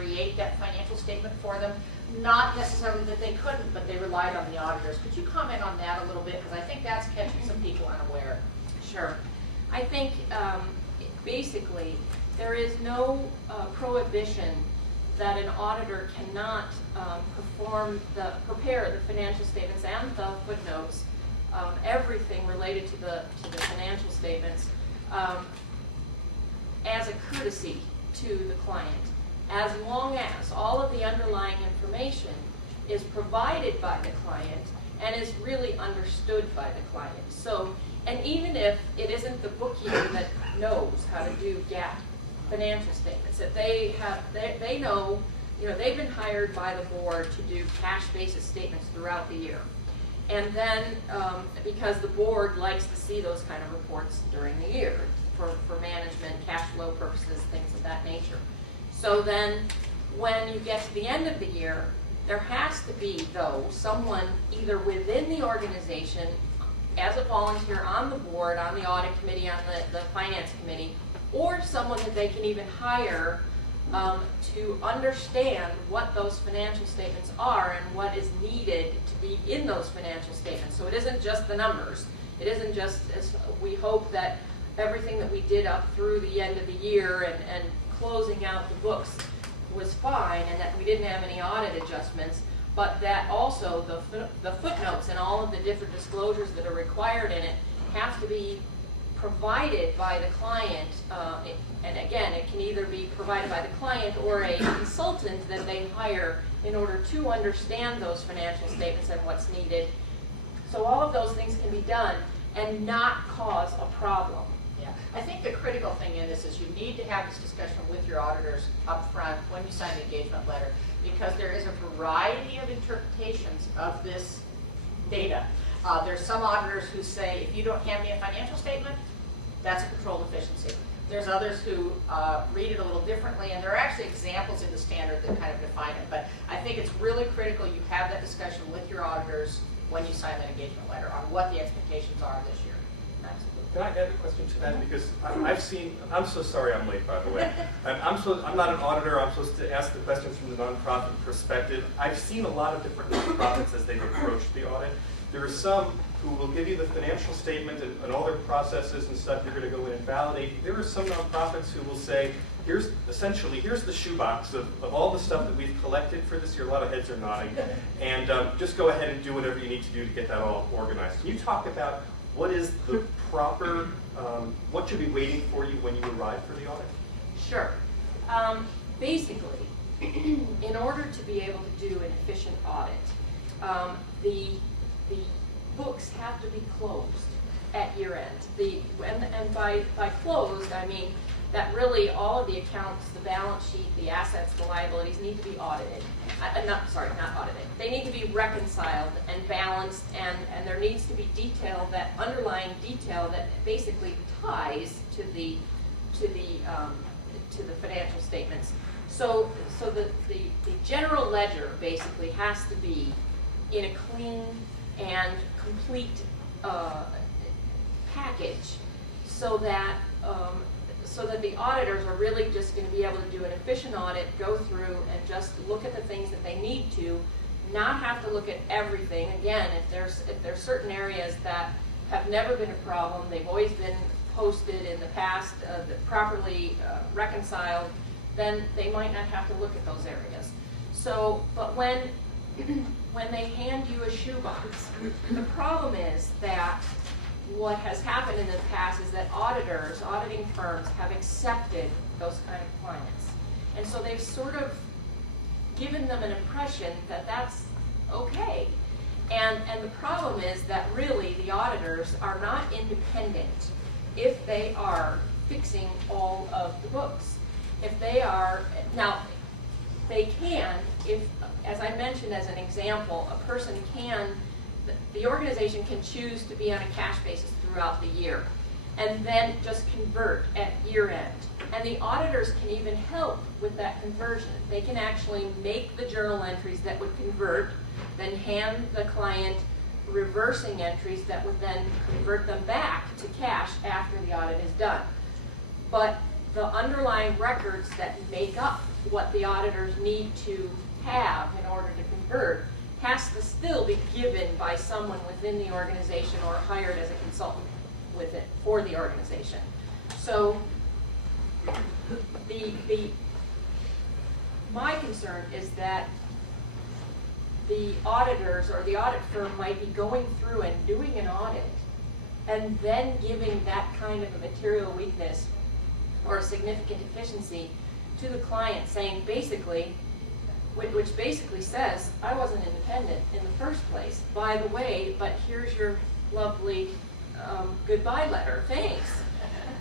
create that financial statement for them. Not necessarily that they couldn't, but they relied on the auditors. Could you comment on that a little bit? Because I think that's catching some people unaware. Sure. I think basically there is no prohibition that an auditor cannot prepare the financial statements and the footnotes, everything related to the financial statements, as a courtesy to the client, as long as all of the underlying information is provided by the client and is really understood by the client. So, and even if it isn't the bookkeeper that knows how to do GAAP financial statements, if they know, they've been hired by the board to do cash basis statements throughout the year. And then, because the board likes to see those kind of reports during the year for management, cash flow purposes, things of that nature. So then, when you get to the end of the year, there has to be, though, someone either within the organization, as a volunteer on the board, on the audit committee, on the finance committee, or someone that they can even hire to understand what those financial statements are and what is needed to be in those financial statements. So it isn't just the numbers. It isn't just, as we hope that everything that we did up through the end of the year and closing out the books was fine and that we didn't have any audit adjustments, but that also the footnotes and all of the different disclosures that are required in it have to be provided by the client, and again, it can either be provided by the client or a consultant that they hire in order to understand those financial statements and what's needed. So all of those things can be done and not cause a problem. Yeah, I think the critical thing in this is you need to have this discussion with your auditors up front when you sign the engagement letter, because there is a variety of interpretations of this data. There's some auditors who say, if you don't hand me a financial statement, that's a control deficiency. There's others who read it a little differently, and there are actually examples in the standard that kind of define it. But I think it's really critical you have that discussion with your auditors when you sign that engagement letter on what the expectations are this year. Absolutely. Can I add a question to that? Because I've seen, I'm so sorry I'm late, by the way. I'm not an auditor. I'm supposed to ask the questions from the nonprofit perspective. I've seen a lot of different nonprofits as they've approached the audit. There are some who will give you the financial statement and all their processes and stuff you're going to go in and validate. There are some nonprofits who will say, here's the shoebox of all the stuff that we've collected for this year. A lot of heads are nodding. And just go ahead and do whatever you need to do to get that all organized. Can you talk about what is the proper, what should be waiting for you when you arrive for the audit? Sure. Basically, in order to be able to do an efficient audit, the books have to be closed at year end. And by closed, I mean that really all of the accounts, the balance sheet, the assets, the liabilities need to be audited. Not audited. They need to be reconciled and balanced, and there needs to be detail, that underlying detail that basically ties to the financial statements. So the general ledger basically has to be in a clean and complete package, so that the auditors are really just going to be able to do an efficient audit, go through and just look at the things that they need to, not have to look at everything. Again, if there's certain areas that have never been a problem, they've always been posted in the past, properly reconciled, then they might not have to look at those areas. So, but when they hand you a shoebox, the problem is that what has happened in the past is that auditing firms have accepted those kind of clients. And so they've sort of given them an impression that that's okay. And the problem is that really the auditors are not independent if they are fixing all of the books. If they are, now they can, if, as I mentioned as an example, a person can, the organization can choose to be on a cash basis throughout the year and then just convert at year end. And the auditors can even help with that conversion. They can actually make the journal entries that would convert, then hand the client reversing entries that would then convert them back to cash after the audit is done. But the underlying records that make up what the auditors need to have in order to convert has to still be given by someone within the organization or hired as a consultant with it for the organization. So my concern is that the auditors or the audit firm might be going through and doing an audit and then giving that kind of a material weakness or a significant deficiency to the client, saying basically, which basically says, I wasn't independent in the first place, by the way, but here's your lovely goodbye letter, thanks.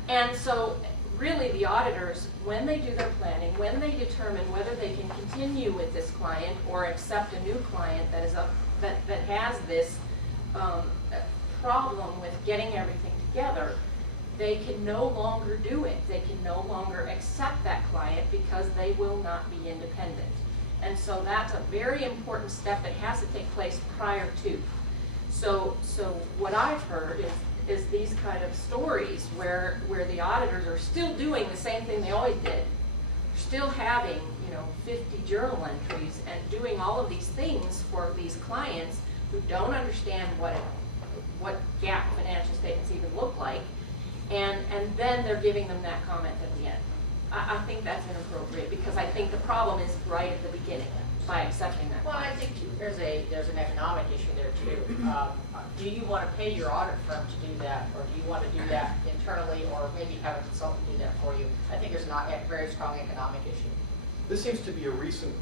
And so really the auditors, when they do their planning, when they determine whether they can continue with this client or accept a new client that is that has this problem with getting everything together, they can no longer do it. They can no longer accept that client because they will not be independent. And so that's a very important step that has to take place prior to. So what I've heard is these kind of stories where the auditors are still doing the same thing they always did, still having 50 journal entries and doing all of these things for these clients who don't understand what GAAP financial statements even look like, and then they're giving them that comment at the end. I think that's inappropriate because I think the problem is right at the beginning by accepting that. Well, I think there's an economic issue there too. Do you want to pay your audit firm to do that, or do you want to do that internally, or maybe have a consultant do that for you? I think there's not a very strong economic issue. This seems to be a recent,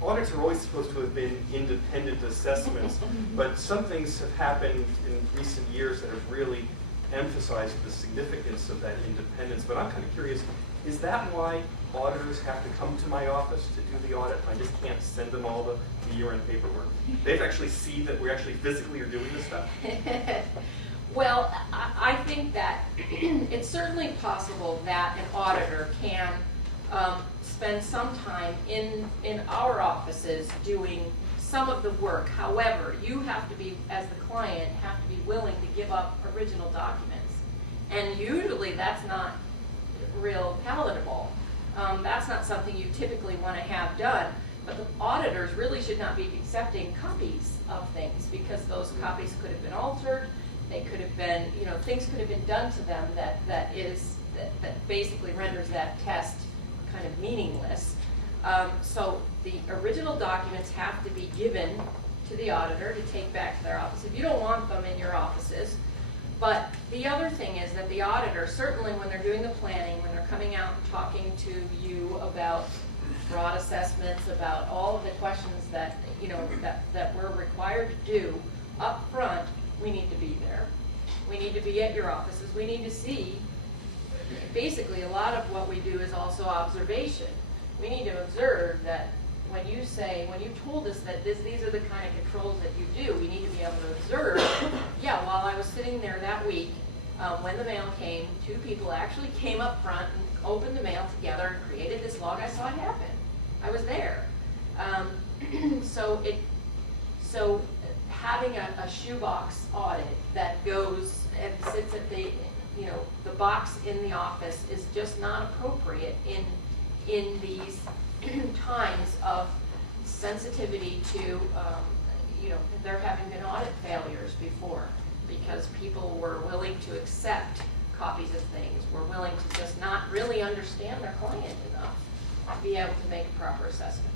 audits are always supposed to have been independent assessments, but some things have happened in recent years that have really emphasized the significance of that independence. But I'm kind of curious, is that why auditors have to come to my office to do the audit? I just can't send them all the year-end paperwork. They actually see that we actually physically are doing this stuff? Well, I think that it's certainly possible that an auditor can spend some time in our offices doing some of the work. However, you have to be, as the client, have to be willing to give up original documents. And usually that's not real palatable. That's not something you typically want to have done. But the auditors really should not be accepting copies of things because those copies could have been altered. They could have been, things could have been done to them that basically renders that test kind of meaningless. So the original documents have to be given to the auditor to take back to their office if you don't want them in your offices. But the other thing is that the auditor, certainly when they're doing the planning, when they're coming out and talking to you about fraud assessments, about all of the questions that that we're required to do up front, we need to be there. We need to be at your offices. We need to see. Basically, a lot of what we do is also observation. We need to observe that when you told us that these are the kind of controls that you do, we need to be able to observe, yeah, while I was sitting there that week, when the mail came, 2 people actually came up front and opened the mail together and created this log. I saw it happen. I was there. So having a shoebox audit that goes and sits at the box in the office is just not appropriate in these times of sensitivity to, there having been audit failures before because people were willing to accept copies of things, were willing to just not really understand their client enough to be able to make a proper assessment.